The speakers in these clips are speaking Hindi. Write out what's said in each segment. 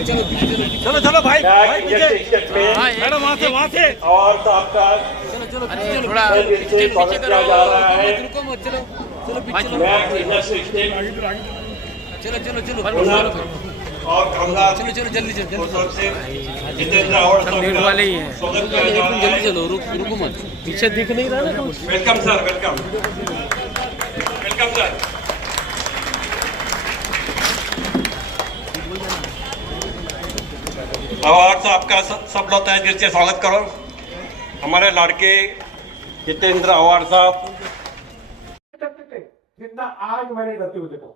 चलो चलो भाई मैडम वहाँ से और आपका थोड़ा स्वागत किया जा रहा है। चलो और कामगार जल्दी जितेंद्र और लेट वाले ही हैं। स्वागत किया जा रहा है। चलो रुको मत, पीछे दिख नहीं रहा ना। Welcome sir, welcome welcome sir. और आपका सब लोग तय दिल से स्वागत करो हमारे लड़के जितेंद्र अवार्ड साहब। जितना आज मैंने डरते हुए देखा,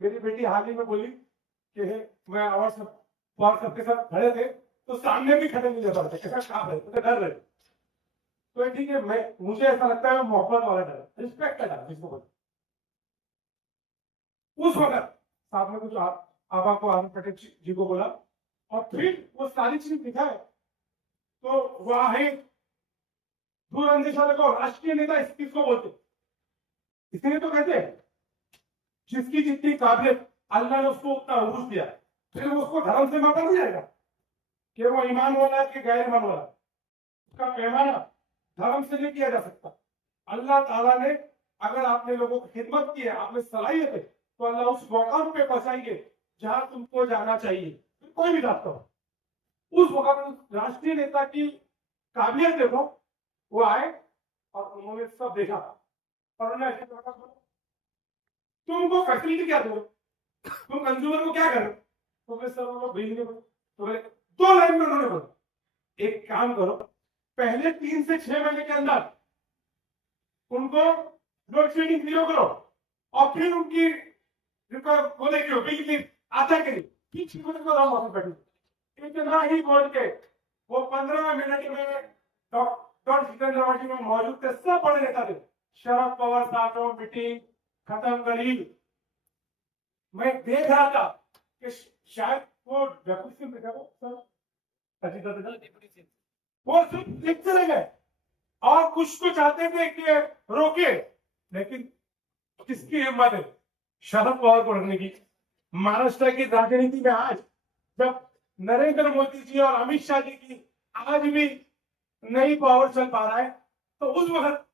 मेरी बेटी हाल ही में बोली कि मैं अवार्ड सबके साथ खड़े थे तो सामने भी खड़े नहीं जा पाते, काम है तो डर रहे। तो ठीक है, मैं मुझे ऐसा लगता है मोहब्बत वाला डर, रिस्पेक्ट का डर जिसको बोलते। उस वक्त साहब ने कुछ आबा को आनंद पटेल जी को बोला और फिर वो सारी चीज दिखाए तो वाह दूर अंदेशा देखो, राष्ट्रीय नेता इस चीज को बोलते। इसलिए तो कहते हैं जिसकी जितनी काबिलियत अल्लाह ने उसको उतना उरूज दिया, फिर उसको धर्म से मापा नहीं जाएगा कि वो ईमान वाला है कि गैर ईमान वाला। उसका पैमाना धर्म से नहीं किया जा सकता। अल्लाह ताला ने अगर आपने लोगों की खिदमत की है, आपने सलाहियत है, तो अल्लाह उस मकाम पे पहुंचाएंगे जहां तुमको जाना चाहिए, कोई भी रास्ता हो। उस मकाम पर राष्ट्रीय नेता की काबिलियत देखो, वो आए और उन्होंने सब देखा और उन्होंने ऐसे कहा तुमको फैसिलिटी क्या दो, तुम कंज्यूमर को क्या करो। तो फिर सर उन्होंने भेजने को तो दो लाइन में उन्होंने बोला एक काम करो, पहले 3 से 6 महीने के अंदर उनको लोड शेडिंग जीरो करो और फिर उनकी वो देखियो बिल की आता करिए। इतना ही बोल के वो 15 मिनट में डॉक्टर जितेंद्र अवार्ड में मौजूद थे, सब बड़े नेता थे। शरद पवार साहब मीटिंग खत्म करी। मैं देख रहा था कि शायद वो वो सिर्फ देखते रह गए और कुछ तो चाहते थे कि रोके, लेकिन किसकी हिम्मत है शरद पवार को रोकने की। महाराष्ट्र की राजनीति में आज जब नरेंद्र मोदी जी और अमित शाह जी की आज भी नई पावर चल पा रहा है, तो उस वक्त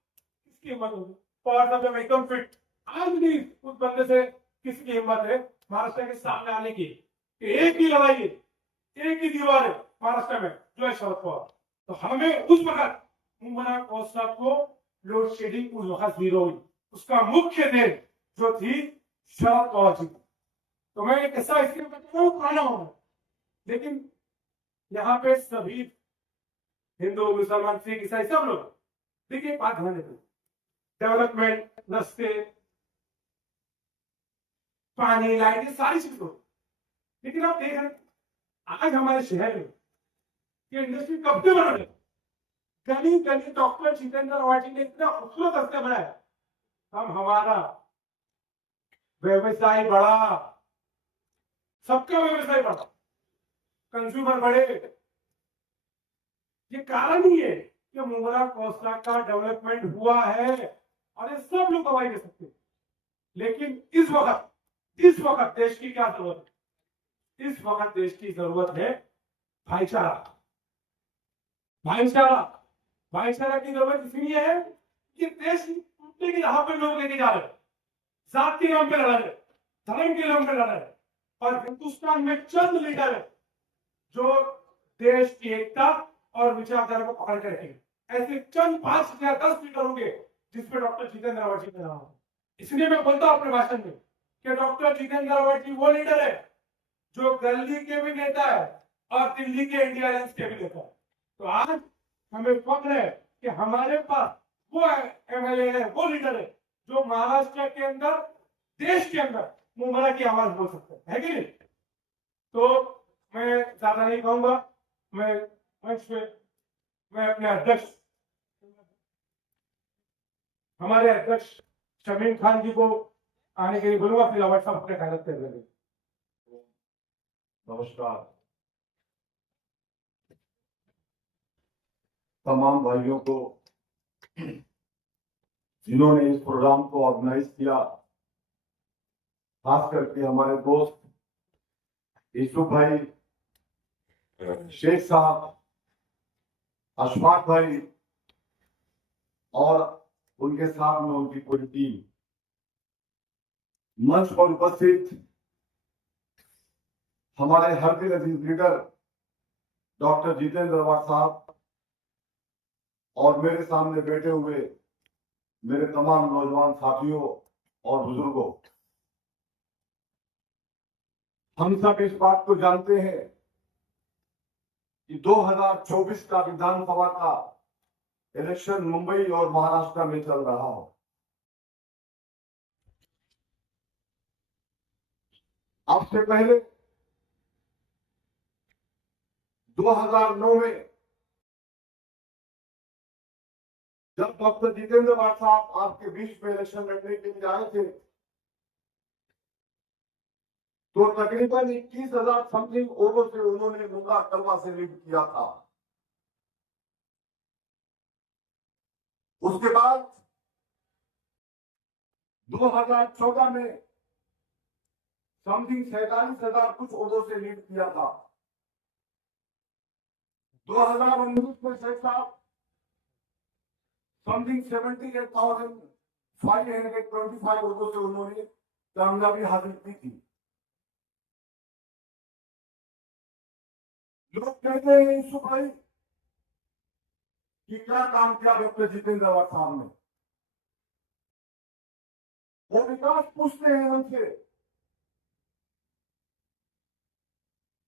किसकी हिम्मत होगी। पवार साहब जब एकदम फिट, आज भी उस बंदे से किसकी हिम्मत है महाराष्ट्र के सामने आने की। एक ही लड़ाई है, एक ही दीवार है महाराष्ट्र में, जो है शरद पवार। तो हमें उस वक्त मुंबई कोस्टा को लोड शेडिंग उस वक्त जीरो हुई, उसका मुख्य देन जो थी शरद पवार जी। तो मैं एक ऐसा इसलिए बता हूँ पुराना होना, लेकिन यहाँ पे सभी हिंदू मुसलमान सिख ईसाई सब लोग देखिए बात ध्यान देते, डेवलपमेंट, रास्ते, पानी, लाइट, सारी चीज हो। लेकिन आप देख रहे आज हमारे शहर में ये इंडस्ट्री कब से बना है। गली गली डॉक्टर जितेंद्र अवार्ड ने इतना खूबसूरत रास्ते बनाया। हम हमारा व्यवसाय बढ़ा, सबका व्यवसाय बढ़ा, कंज्यूमर बढ़े। ये कारण ही है कि मुंब्रा कोस्टा का डेवलपमेंट हुआ है और ये सब लोग गवाही दे सकते हैं। लेकिन इस वक्त देश की क्या जरूरत है। इस वक्त देश की जरूरत है भाईचारा। भाईचारा की जरूरत इसलिए है कि देश टूटने की राह पर लोग लेके जा रहे हैं, जात के नाम पे लड़ा रहे, धर्म के नाम पे लड़ा रहे, और हिंदुस्तान में चंद लीडर है जो देश की एकता और विचारधारा को पकड़ के रखेंगे। ऐसे चंद 5 या 10 लीडर होंगे जिसपे डॉक्टर जितेंद्र अवार्ड जी का नाम हो। इसलिए मैं बोलता हूं अपने भाषण में कि डॉक्टर जितेंद्र अवार्ड जी वो लीडर है जो दिल्ली के भी नेता है और दिल्ली के इंडिया अलायंस के भी नेता है। तो आज हमें फख्र है कि हमारे पास वो एमएलए है, वो लीडर है जो महाराष्ट्र के अंदर, देश के अंदर मुंबई की आवाज बोल सकते है कि नहीं। तो मैं ज्यादा नहीं कहूंगा, मैं अपने अध्यक्ष, हमारे अध्यक्ष शमीम खान जी को आने के लिए बोलूंगा, फिर अवार्ड साहब अपने ख्याल कर लेंगे। नमस्कार तमाम भाइयों को जिन्होंने इस प्रोग्राम को ऑर्गेनाइज किया, खास करके हमारे दोस्त यूसुफ भाई शेख साहब, अशफाक भाई और उनके साथ में उनकी पूरी टीम, मंच पर उपस्थित हमारे हर दिल अजीज लीडर डॉक्टर जितेंद्र अवाड साहब और मेरे सामने बैठे हुए मेरे तमाम नौजवान साथियों और बुजुर्गों, हम सब इस बात को जानते हैं कि 2024 का विधानसभा का इलेक्शन मुंबई और महाराष्ट्र में चल रहा हो। आपसे पहले 2009 में जब डॉक्टर जितेंद्र अवाड साहब आपके बीच में इलेक्शन लड़ने के लिए आए थे, तो तकरीबन 21,000 समथिंग वोटों से उन्होंने मुंगा कलवा से लीड किया था। उसके बाद 2014 में समथिंग 47,000 कुछ वोटों से लीड किया था। 2019 में शेख साहब समथिंग 78,525 वोटों से उन्होंने कामयाबी हासिल की थी। लोग कहते हैं यूसुफ भाई कि क्या काम किया डॉक्टर जितेंद्र अवाड साहब ने, वो विकास पूछते हैं उनसे।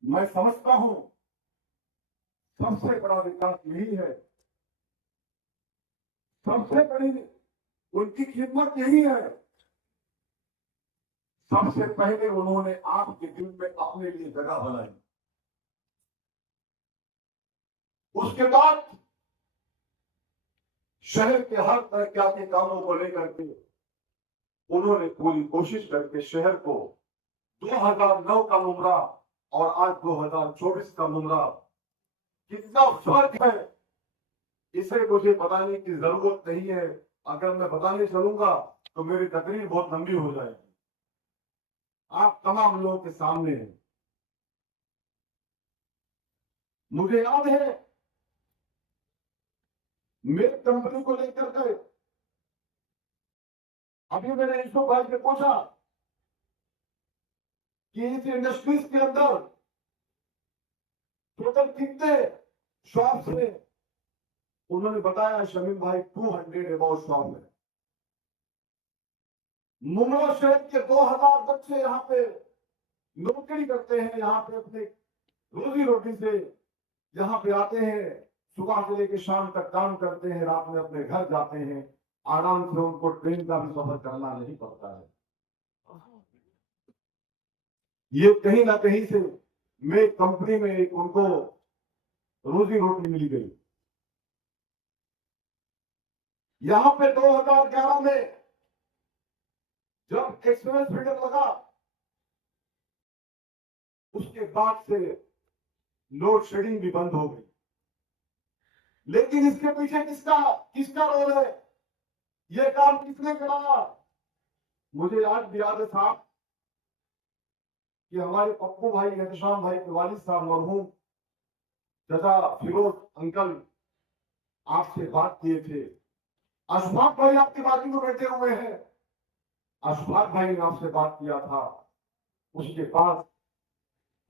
मैं समझता हूं सबसे बड़ा विकास यही है, सबसे बड़ी उनकी खिदमत यही है। सबसे पहले उन्होंने आपके दिल में अपने लिए जगह बनाई, उसके बाद शहर के हर तरह के कामों को लेकर के उन्होंने पूरी कोशिश करके शहर को 2009 का मुमरा और आज 2024 का मुमरा कितना फर्क है, इसे मुझे बताने की जरूरत नहीं है। अगर मैं बताने चलूंगा तो मेरी तकरीर बहुत लंबी हो जाएगी, आप तमाम लोगों के सामने है। मुझे याद है मेरी कंपनी को लेकर के अभी मैंने यूसुफ भाई से पूछा कि इस इंडस्ट्रीज के अंदर टोटल कितने शॉप्स हैं। उन्होंने बताया शमीम भाई 200 अबाउट शॉप है। मुंबई शहर के 2000 बच्चे यहाँ पे नौकरी करते हैं, यहाँ पे अपने रोजी रोटी से यहाँ पे आते हैं, सुबह से लेकर शाम तक काम करते हैं, रात में अपने घर जाते हैं, आराम से उनको ट्रेन का भी सफर करना नहीं पड़ता है। ये कहीं ना कहीं से मेरी कंपनी में एक उनको रोजी रोटी मिल गई। यहां पे 2011 में जब एक्सप्रेस फीडर लगा, उसके बाद से लोड शेडिंग भी बंद हो गई। लेकिन इसके पीछे किसका रोल है, ये काम किसने कराया? मुझे आज भी याद है साहब कि हमारे पप्पू भाई, एहतशाम भाई के वालिद साहब मरहूम चाचा फिरोज अंकल आपसे बात किए थे। अशफाक भाई आपके बाजू में बैठे हुए हैं, अशफाक भाई ने आपसे बात किया था। उसके बाद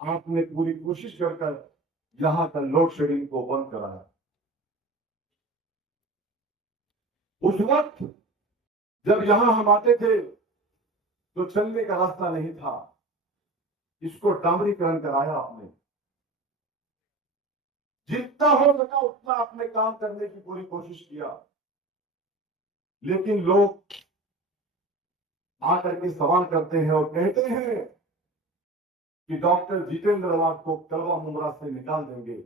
आपने पूरी कोशिश कर यहां का लोड शेडिंग को बंद कराया। उस वक्त जब यहां हम आते थे तो चलने का रास्ता नहीं था, इसको डामरीकरण कराया आपने। जितना हो सका उतना आपने काम करने की पूरी कोशिश किया, लेकिन लोग आकर के सवाल करते हैं और कहते हैं कि डॉक्टर जितेंद्र अवाड को कलवा मुमरा से निकाल देंगे।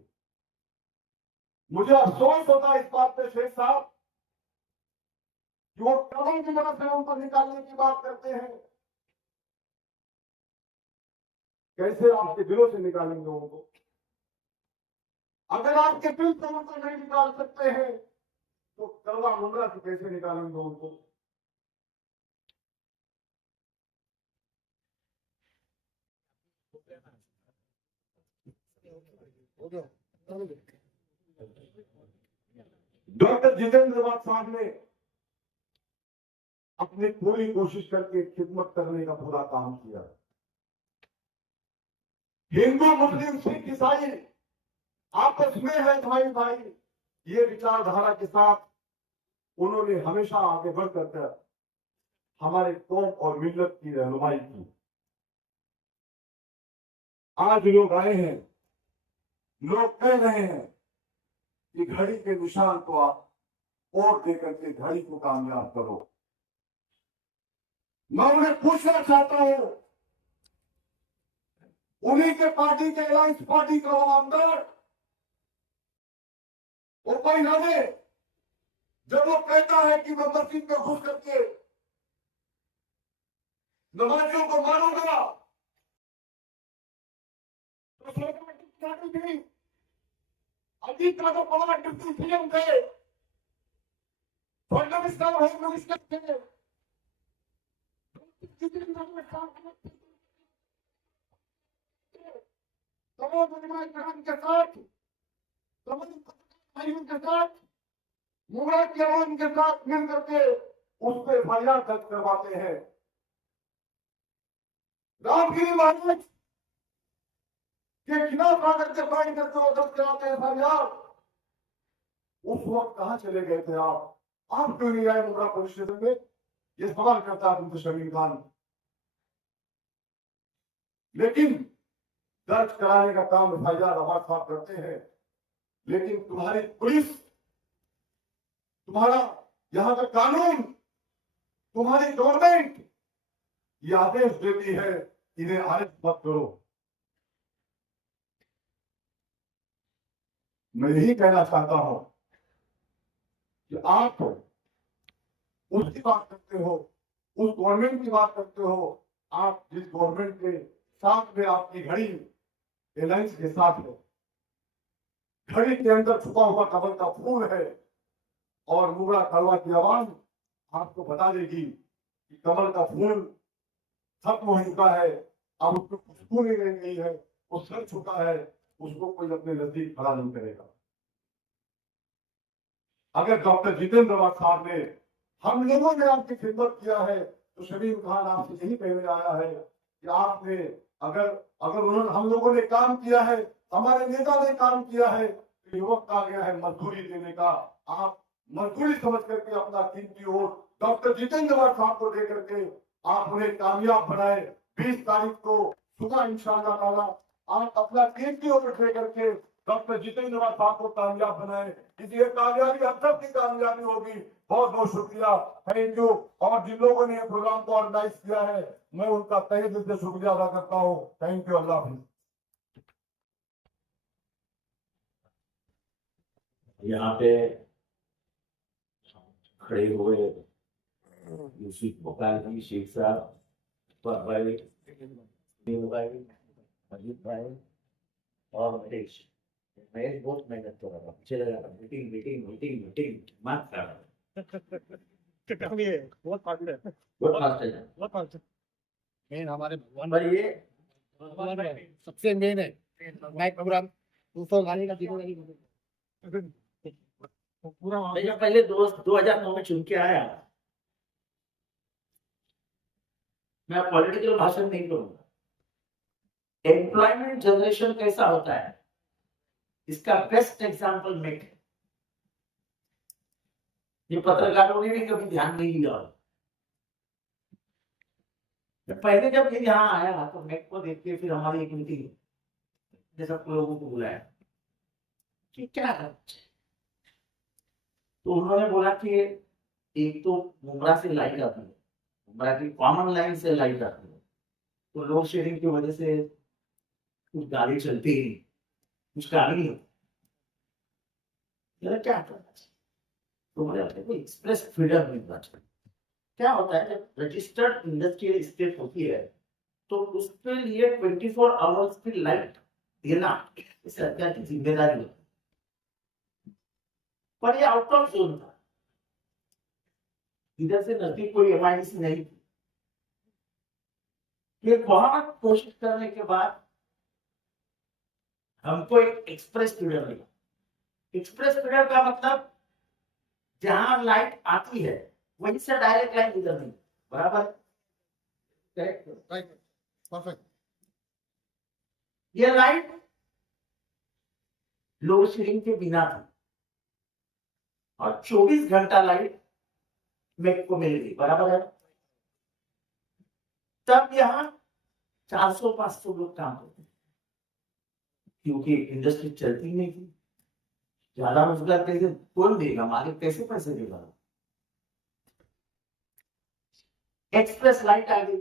मुझे अफसोस होता है इस बात पे शेख साहब कि वो कलवा मुमरा से उनको निकालने की बात करते हैं। कैसे आपके दिलों से निकालेंगे उनको? अगर आपके दिल से उनको नहीं निकाल सकते हैं तो कलवा मुमरा से कैसे निकालेंगे उनको? डॉक्टर जितेंद्र आवाड साहब ने अपनी पूरी कोशिश करके खिदमत करने का पूरा काम किया। हिंदू मुस्लिम सिख ईसाई आपस में है भाई भाई, ये विचारधारा के साथ उन्होंने हमेशा आगे बढ़कर हमारे कौम और मिल्लत की रहनुमाई की। आज लोग आए हैं, लोग कह रहे हैं कि घड़ी के निशान को आप और देकर के घड़ी को कामयाब करो। मैं उन्हें पूछना चाहता हूं, उन्हीं के पार्टी के अलायंस पार्टी का वो आमदार वो कोई ना दे, जब वो कहता है कि मैं मस्जिद में घुस करके नमाजियों को मारूंगा, तो सरकार की थी अजीत का तो बड़ा डिप्टी सीएम थे, फडणवीस का होम मिनिस्टर थे, तमाम उलमा-ए-किराम के साथ, तमाम भाइयों के साथ, मुगल के आवाम के साथ मिल करके उस पर एफआईआर दर्ज करवाते हैं। रामगिरी महाराज के खिलाफ आकर के फाइन करके वो दर्ज कराते हैं एफआईआर। उस वक्त कहां चले गए थे आप? आप क्यों नहीं आए मुगरा पुलिस स्टेशन में? ये सवाल करता है शमीम खान। लेकिन दर्ज कराने का काम एफआईआर आवाड साहब करते हैं, लेकिन तुम्हारी पुलिस, तुम्हारा यहां का कानून, तुम्हारी गवर्नमेंट ये आदेश देती है इन्हें अरेस्ट मत करो। मैं यही कहना चाहता हूं कि आप उसकी बात करते हो, उस गवर्नमेंट की बात करते हो, आप जिस गवर्नमेंट के साथ में आपकी घड़ी एलायंस के साथ है, घड़ी के अंदर छुपा हुआ कमल का फूल है, और मुगला कलवा की आवाज आपको बता देगी कि कमल का फूल खत्म हो चुका है, अब उसको खुशबू नहीं रह गई है, वो सड़ चुका है, उसको कोई अपने नजदीक खड़ा नहीं करेगा। अगर डॉक्टर जितेंद्र आवाड साहब ने, हम लोगों ने आपकी खिदमत किया है, तो शमीम खान आपसे यही कहने आया है कि आपने अगर उन्होंने, हम लोगों ने काम किया है, हमारे नेता ने काम किया है, तो युवक आ गया है मजदूरी देने का। आप मजदूरी समझ करके अपना कीमती वोट डॉक्टर जितेंद्र आवाड साहब को दे करके आप उन्हें कामयाब बनाए। 20 तारीख को सुबह इंशाअल्लाह ताला आप अपना कीमती वोट दे करके डॉक्टर जितेंद्र आवाड साहब को कामयाब बनाए। इसलिए कामयाबी हम सब की कामयाबी होगी। बहुत बहुत शुक्रिया, थैंक यू। और जिन लोगों ने प्रोग्राम को ऑर्गेनाइज किया है, मैं उनका तहे दिल से शुक्रिया अदा करता हूँ। Thank you. अल्लाह हाफिज। यहाँ पे खड़े हुए यूसुफ बुखारी, शेख साहब, भाई, अजीत भाई और महेश बहुत मेहनत कर रहा था। मुझे लगा मीटिंग मीटिंग मीटिंग मीटिंग मत कर, बहुत फास्ट है, बहुत फास्ट है। बहुत फास्ट है। मेन हमारे भगवान पर ये सबसे मेन है नाइट प्रोग्राम 200 गाने का पूरा मैं जब पहले 2009 में चुन के आया, मैं पॉलिटिकल भाषण नहीं करूंगा। एम्प्लॉयमेंट जनरेशन कैसा होता है इसका बेस्ट एग्जांपल मेक है। ये पत्रकारों ने भी कभी ध्यान नहीं दिया। पहले जब ये यहाँ आया तो मेक को देख के फिर हमारी एक मीटिंग जैसा लोगों को बुलाया कि क्या है, तो उन्होंने बोला कि एक तो मुंब्रा से लाइट आती है, मुंब्रा की कॉमन लाइन से लाइट आती है, तो लोड शेडिंग की वजह से कुछ गाड़ी चलती ही नहीं, कुछ गाड़ी नहीं होती। क्या करना चाहिए? तो मुझे एक्सप्रेस फ्रीडम मिलना चाहिए। क्या होता है जब रजिस्टर्ड इंडस्ट्रियल स्टेट होती है तो उसके लिए 24 आवर्स की लाइट देना सरकार की जिम्मेदारी होती है। पर ये आउट ऑफ जोन था, इधर से नजदीक कोई एमआईडीसी नहीं थी। ये बहुत कोशिश करने के बाद हमको एक एक्सप्रेस फीडर मिला। एक्सप्रेस फीडर का मतलब जहां लाइट आती है वहीं से डायरेक्ट लाइन गुजरनी, बराबर? Correct, right, perfect. ये लाइट लोड शेडिंग के बिना थी और 24 घंटा लाइट मेरे को मिल गई, बराबर है? तब यहाँ 400-500 लोग काम करते, क्योंकि इंडस्ट्री चलती नहीं थी। ज्यादा रोजगार कैसे कौन देगा, मालिक कैसे पैसे देगा? एक्सप्रेस लाइट आ गई,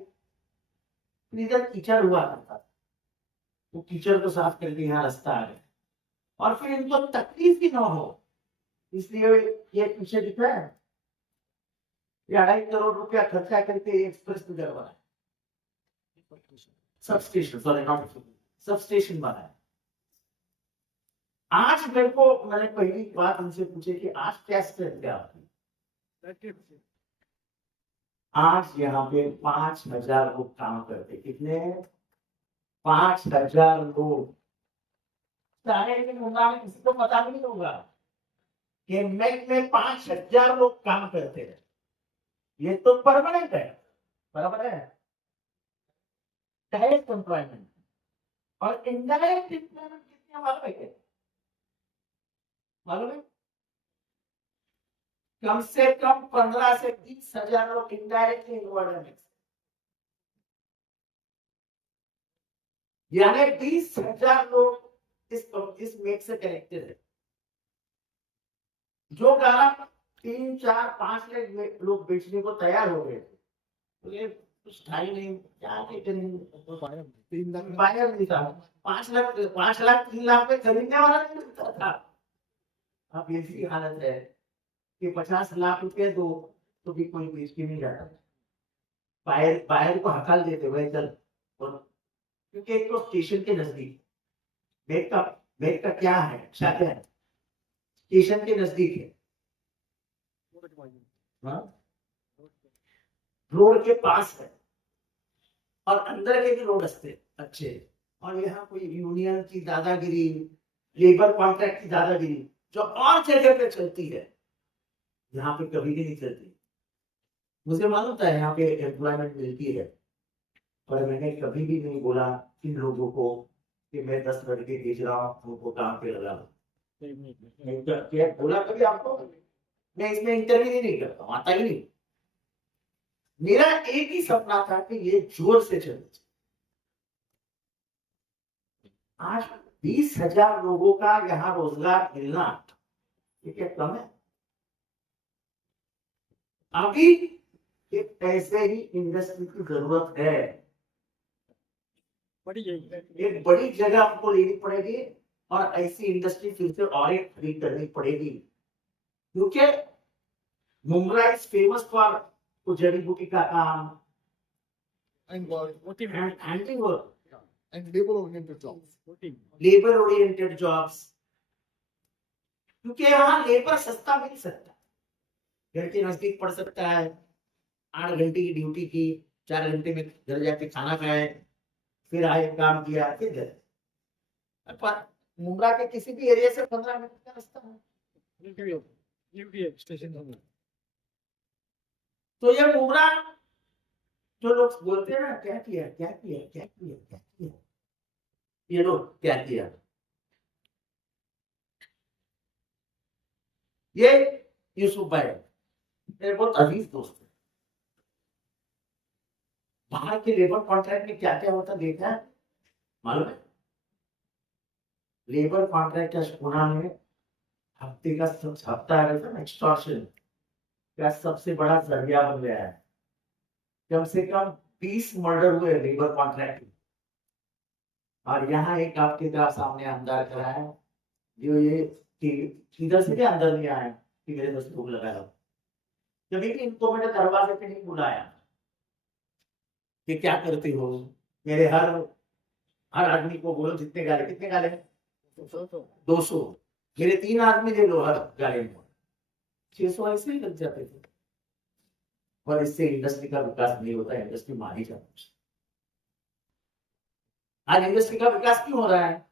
इधर कीचड़ हुआ करता था, वो कीचड़ को साफ करके यहाँ रास्ता आ गया, और फिर इनको तकलीफ भी ना हो इसलिए ये पीछे दिख रहा है, ये 2.5 करोड़ रुपया खर्चा करके एक्सप्रेस फीडर बना, sub station, sorry not sub station बना है। आज मेरे को, मैंने पहली बात उनसे पूछी कि आज क्या स्ट्रेंथ है आपकी? आज यहाँ पे 5,000 लोग काम करते, कितने? 5,000 लोग। मुंबई में किसी को पता नहीं होगा कि मेक में 5,000 लोग काम करते हैं। ये तो परमानेंट है, बराबर है? डायरेक्ट एम्प्लॉयमेंट और इनडायरेक्ट एम्प्लॉयमेंट कितने मालूम है क्या? मालूम है? कम से कम 15 से 20,000 लोग इनडायरेक्टली इन्वॉल्व है, यानी 20,000 लोग इस मेक से कनेक्टेड है। जो गाना 3, 4, 5 लाख लोग बेचने को तैयार हो गए थे, तो ये कुछ था ही नहीं, क्या करेंगे? 3 लाख बायर नहीं था, 5 लाख 3 लाख पे खरीदने वाला नहीं मिलता था। अब ऐसी हालत है कि 50 लाख रुपए दो तो भी कोई बेच के नहीं जाता, बायर को हकाल देते भाई चल, और क्योंकि एक तो स्टेशन के नजदीक, बेग का क्या है, क्या है, स्टेशन के नजदीक है, रोड के पास है, और अंदर के भी रोड अच्छे, और यहाँ कोई यूनियन की दादागिरी, लेबर कॉन्ट्रैक्ट की दादागिरी जो और जगह पे चलती है, यहाँ पे कभी भी नहीं चलती। मुझे मालूम था यहाँ पे एम्प्लॉयमेंट मिलती है, पर मैंने कभी भी नहीं बोला इन लोगों को कि मैं 10 लड़के भेज रहा हूँ उनको काम पे लगा, बोला कभी आपको? मैं इसमें इंटरव्यू नहीं करता हूँ, आता ही नहीं। मेरा एक ही सपना था कि ये जोर से चले। आज 20,000 लोगों का यहाँ रोजगार मिलना ये क्या कम है? अभी एक ऐसे ही इंडस्ट्री की जरूरत है, एक बड़ी जगह हमको लेनी पड़ेगी और ऐसी इंडस्ट्री फिर से और एक खरीद करनी पड़ेगी, क्योंकि मुंब्रा इज फेमस फॉर जड़ी बूटी का काम and handiwork and labor oriented jobs. Labour oriented jobs, क्योंकि यहाँ लेबर सस्ता मिल सकता है, घर के नजदीक पड़ सकता है, 8 घंटे की ड्यूटी की, 4 घंटे में घर जाके खाना खाए, फिर आए काम किया, फिर घर। पर मुंब्रा के किसी भी एरिया से 15 मिनट का रास्ता है स्टेशन। तो ये मुंब्रा जो लोग बोलते हैं ना, क्या किया क्या किया क्या किया क्या किया, ये लोग क्या किया? ये यूसुफ भाई मेरे बहुत अजीज दोस्त है, बाहर के लेबर कॉन्ट्रैक्ट में क्या क्या होता देखा है मालूम है? लेबर कॉन्ट्रैक्ट पुणे में हफ्ते का हफ्ता एक्सटॉर्शन का सबसे बड़ा जरिया बन गया है। कम से कम 20 मर्डर हुए लेबर कॉन्ट्रैक्ट, और यहाँ एक आपके तरफ सामने अंदर खड़ा है जो ये इधर से भी अंदर नहीं आया कि मेरे दोस्त भूख लगा रहा, कभी भी इनको मैंने दरवाजे पे नहीं बुलाया कि क्या करते हो। मेरे हर आदमी को बोलो कितने गाले 200, मेरे 3 आदमी ले लो हर गाले में, 600 ऐसे ही लग जाते थे। और इससे इंडस्ट्री का विकास नहीं होता, इंडस्ट्री मारी जाती है। आज इंडस्ट्री का विकास क्यों हो रहा है?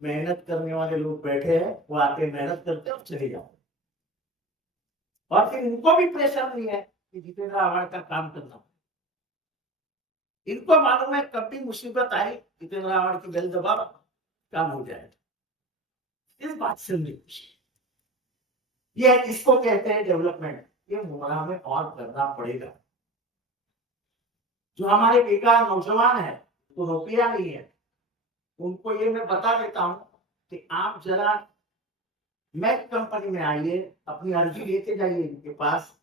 मेहनत करने वाले लोग बैठे हैं, वो आके मेहनत करते और चले जाते, और फिर इनको भी प्रेशर नहीं है कि जितेंद्र आव्हाड का काम करना। इनको मालूम है कभी मुसीबत आई जितेंद्र आव्हाड की बेल दबाव काम हो जाए। इस बात से नहीं खुशी। ये इसको कहते हैं डेवलपमेंट। ये मुमरा में और करना पड़ेगा। जो हमारे बेकार नौजवान है तो नौकरियां नहीं है, उनको ये मैं बता देता हूं कि आप जरा मैक कंपनी में आइए, अपनी अर्जी लेके जाइए इनके पास,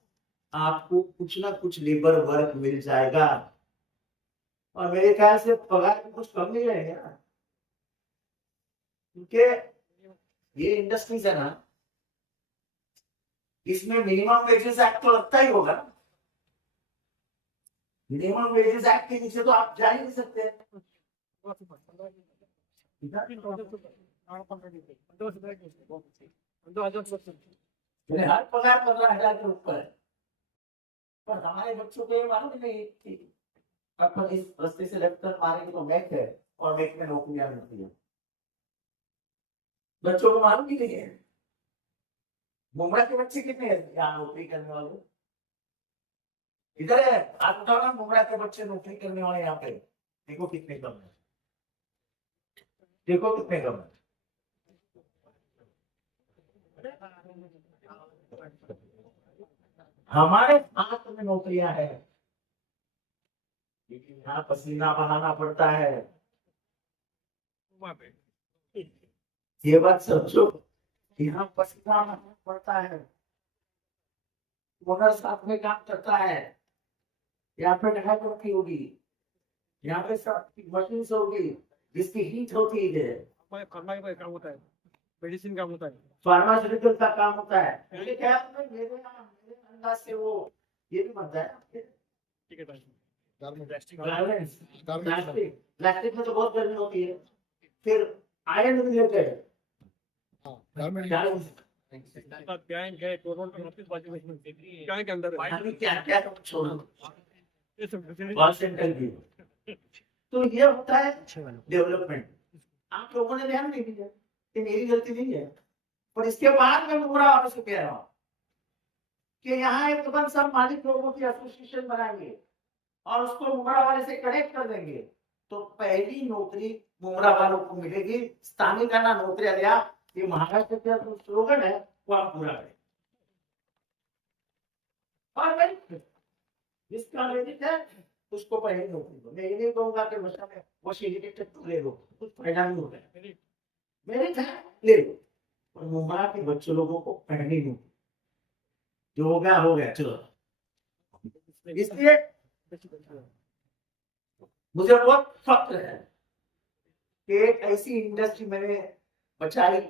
आपको कुछ ना कुछ लेबर वर्क मिल जाएगा। और मेरे ख्याल से पगार कुछ कम नहीं रहेगा ना, क्योंकि ये इंडस्ट्रीज है ना, इसमें मिनिमम वेजेस एक्ट तो लगता ही होगा। मिनिमम वेजेस एक्ट के नीचे तो आप जा ही नहीं सकते। हर पगार 15,000 के ऊपर है, पर हमारे बच्चों को ये मालूम नहीं कि अपन इस रस्ते से लेफ्ट टर्न मारेंगे तो मैक है और मैक में नौकरियां मिलती है। बच्चों को मालूम ही नहीं है। मुमरा के बच्चे कितने हैं यहाँ नौकरी करने वाले? इधर है, हाथ उठाओ ना। मुमरा के बच्चे नौकरी करने वाले यहाँ पे देखो कितने कम है, देखो कितने कम है। हमारे हाथ में नौकरियां है, लेकिन यहाँ पसीना बहाना पड़ता है। ये बात समझो, यहाँ पसीना बहाना पड़ता है। ओनर साथ में काम करता है, यहाँ पे ढाई रखी होगी, यहाँ पे मशीन होगी जिसकी हीट होती है, काम होता है, मेडिसिन काम होता है, फार्मास्यूटिकल का काम होता है। मेरे ख्याल में मेरे अंदाज से वो ये भी बनता है। प्लास्टिक में तो बहुत गर्मी होती है। फिर आयरन रिलेटेड बैंक है, बैंक के अंदर क्या क्या छोड़ो, कॉल सेंटर भी। तो ये होता है डेवलपमेंट। आप लोगों ने ध्यान नहीं दिया, कि मेरी गलती नहीं है, पर इसके बाद मैं मुमरा वालों से कह रहा हूँ कि यहाँ एक तुरंत सब मालिक लोगों की एसोसिएशन बनाएंगे और उसको मुमरा वाले से कनेक्ट कर देंगे, तो पहली नौकरी मुमरा वालों को मिलेगी। स्थानीय ना नौकरियां दिया, ये महाराष्ट्र का जो स्लोगन है वो आप पूरा करें। और जिसका मेरिट है उसको पहले नौकरी दो। मैं ये नहीं कहूंगा कि वो सीनियर ले लो, कुछ फायदा नहीं होगा। मेरिट है ले लो, और मुमरा के बच्चे लोगों को पहले नौकरी, जो हो गया चलो। इसलिए मुझे बहुत फख्र है कि एक ऐसी इंडस्ट्री मैंने बचाई,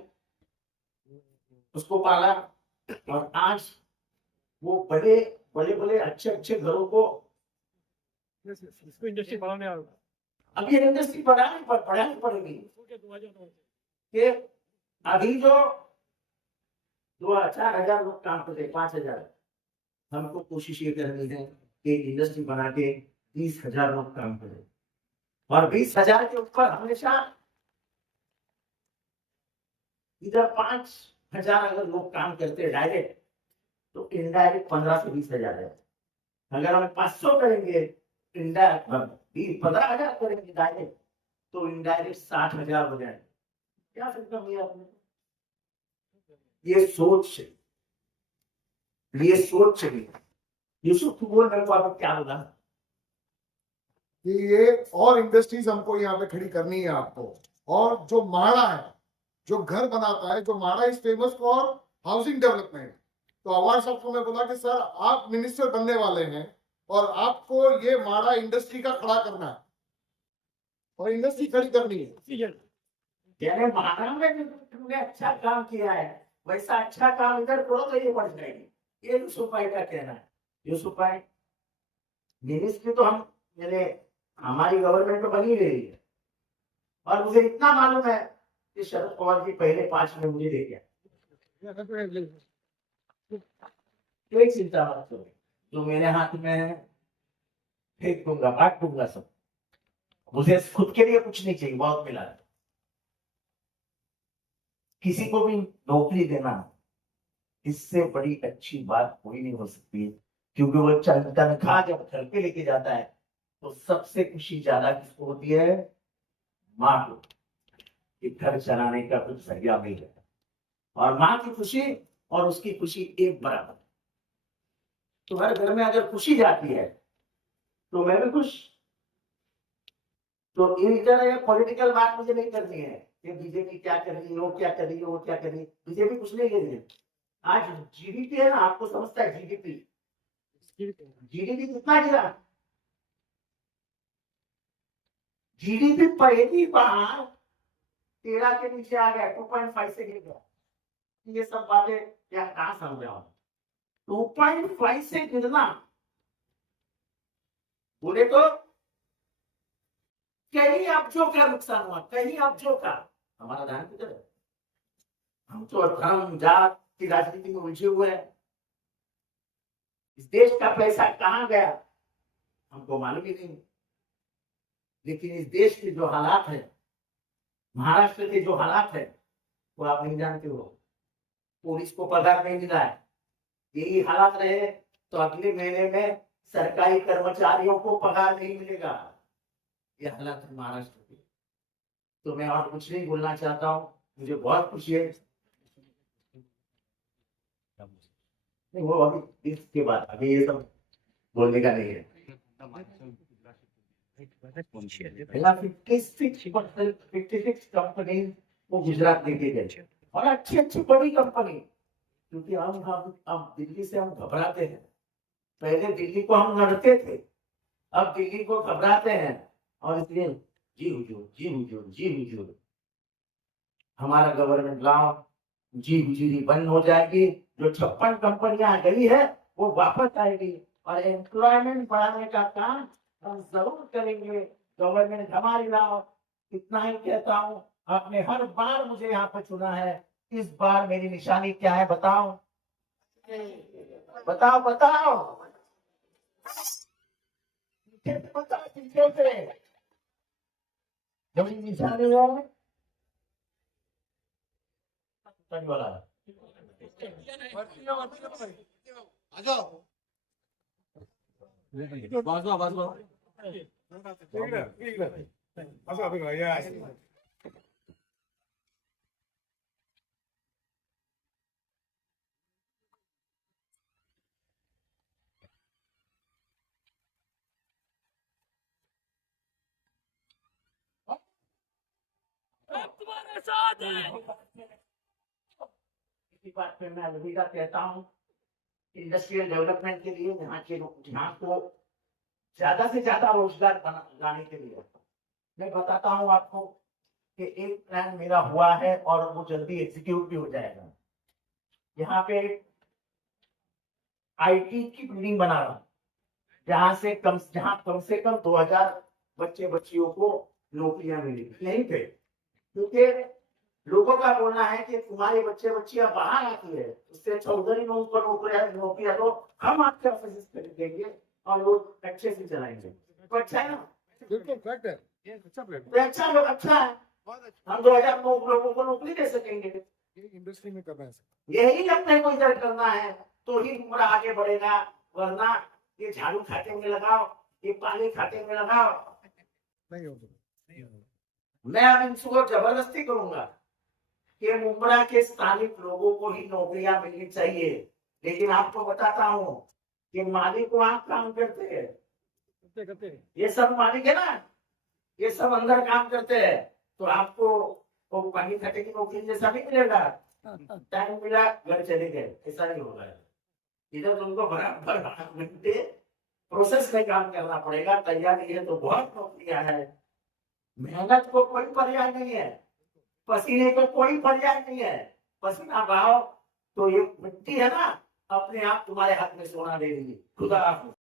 उसको पाला, और आज वो बड़े बड़े अच्छे घरों को इसको इंडस्ट्री बढ़ाने आ रहा। अब ये इंडस्ट्री बढ़ानी पड़ेगी। कि अभी जो 4,000 लोग काम करते, 5,000, हमको कोशिश ये करनी है कि इंडस्ट्री बना के 20,000 लोग काम करें, और 20,000 के ऊपर हमेशा इधर 5,000 अगर लोग काम करते डायरेक्ट, तो इनडायरेक्ट 15 से 20,000 है। अगर हम 500 करेंगे इनडायरेक्ट, 15,000 करेंगे डायरेक्ट, तो इनडायरेक्ट 60,000 हो जाए। क्या फिक्र किया आपने? ये सोच चाहिए। यूसुफ बोल मेरे को आप क्या बोला कि ये और इंडस्ट्रीज हमको यहाँ पे खड़ी करनी है आपको। और जो माड़ा है, जो घर बनाता है, जो माड़ा is famous for housing development. तो अवार्ड साहब को मैं बोला कि सर आप मिनिस्टर बनने वाले हैं और आपको ये माड़ा इंडस्ट्री का खड़ा करना है और इंडस्ट्री खड़ी करनी है। यानी माड़ा में तुमने अच्छा काम किया है, वैसा अच्छा काम इधर करो तो ये बढ़ जाएगी। ये यूसुफ भाई का कहना है। यूसुफ भाई मिनिस्ट्री तो हमारी गवर्नमेंट तो बनी रही है, और मुझे इतना मालूम है कि शरद पवार जी पहले 5 में मुझे दे गया। कोई चिंता मत करो, जो मेरे हाथ में है फेंक दूंगा, बांट दूंगा सब। मुझे खुद के लिए कुछ नहीं चाहिए, बहुत मिला है। किसी को भी नौकरी देना, इससे बड़ी अच्छी बात कोई नहीं हो सकती है। क्योंकि वो तनख्वाह जब घर पे लेके जाता है तो सबसे खुशी ज्यादा किसको होती है? माँ को, कि घर चलाने का कुछ जरिया मिल गया। और माँ की खुशी और उसकी खुशी एक बराबर। तुम्हारे घर में अगर खुशी जाती है तो मैं भी खुश। तो ये पॉलिटिकल बात मुझे नहीं करनी है कि बीजेपी क्या कर रही है, वो क्या कर रही है, वो क्या कर रही है। बीजेपी कुछ नहीं कर रही है। आज जीडीपी है ना, आपको समझता है जीडीपी कितना गिरा? जीडीपी पहली बार 13 के नीचे आ गया, 2.5 से गिर गया। ये सब बातें क्या कहां समझाओ? 2.5 से गिरना बोले तो कहीं अब्जों का नुकसान हुआ, कहीं अब्जों का। हमारा ध्यान किधर है? हम तो धर्म जात की राजनीति में उलझे हुए हैं। इस देश का पैसा कहां गया हमको मालूम ही नहीं। लेकिन इस देश के जो हालात है, महाराष्ट्र के जो हालात है, वो आप नहीं जानते हो। पुलिस को पगार नहीं मिला है। यही हालात रहे तो अगले महीने में सरकारी कर्मचारियों को पगार नहीं मिलेगा। ये हालात है महाराष्ट्र के। तो मैं और कुछ नहीं बोलना चाहता हूँ। मुझे बहुत खुशी है। नहीं, वो अभी इसके बाद अभी ये सब बोलने का नहीं है। 56 कंपनी वो गुजरात लेके गए और अच्छी अच्छी बड़ी कंपनी। क्योंकि हम दिल्ली से हम घबराते हैं। पहले दिल्ली को हम लड़ते थे, अब दिल्ली को घबराते हैं। और इसलिए जी हुजूर, जी हुजूर, जी हुजूर, हमारा गवर्नमेंट लाओ, जी हुजूरी बंद हो जाएगी। जो 56 कंपनियां गई है वो वापस आएगी और एम्प्लॉयमेंट बढ़ाने का काम हम जरूर करेंगे। गवर्नमेंट हमारी लाओ। इतना ही कहता हूँ। आपने हर बार मुझे यहाँ पर चुना है, इस बार मेरी निशानी क्या है बताओ? बताओ बताओ, बताओ पीछे से जो निशानी है वाला। तुम्हारे साथ है। इसी बात पे मैं अलविदा कहता हूँ। इंडस्ट्रियल डेवलपमेंट के लिए यहाँ को ज्यादा से ज्यादा रोजगार लाने के लिए मैं बताता हूँ आपको कि एक प्लान मेरा हुआ है और वो जल्दी एग्जीक्यूट भी हो जाएगा। यहाँ पे आईटी की बिल्डिंग बना रहा हूँ, जहाँ कम से कम 2000 बच्चे बच्चियों को नौकरियां मिलेगी यहीं पे। क्योंकि लोगों का बोलना है कि तुम्हारे बच्चे बच्चियां बाहर आती है, उससे चौधरी नौकरियां तो हम आपके ऑफिस कर देंगे और लोग अच्छे से चलाएंगे। तो अच्छा है ना? बिल्कुल फैक्ट है। अच्छा है। हम 2000 लोगों को नौकरी दे सकेंगे। ये इंडस्ट्री में करना है। यही अपने को इधर करना है तो ही मुमरा आगे बढ़ेगा। वरना ये झाड़ू खाते में लगाओ, ये पानी खाते में लगाओ, नहीं होगा। मैं अब इनको जबरदस्ती करूंगा कि मुमरा के स्थानिक लोगों को ही नौकरियां मिलनी चाहिए। लेकिन आपको बताता हूँ कि मालिक वहां काम करते हैं, ये सब मालिक है ना, ये सब अंदर काम करते हैं। तो आपको वो पानी खाते की नौकरी जैसा नहीं मिलेगा। टाइम मिला घर चले गए, ऐसा नहीं होगा। इधर तुमको बराबर 8 घंटे प्रोसेस में काम करना पड़ेगा। तैयारी है तो बहुत नौकरियां है। मेहनत को कोई पर्याय नहीं है, पसीने को कोई पर्याय नहीं है। पसीना बहाओ तो ये मिट्टी है ना, अपने आप तुम्हारे हाथ में सोना दे देगी। खुदा हाफिज़।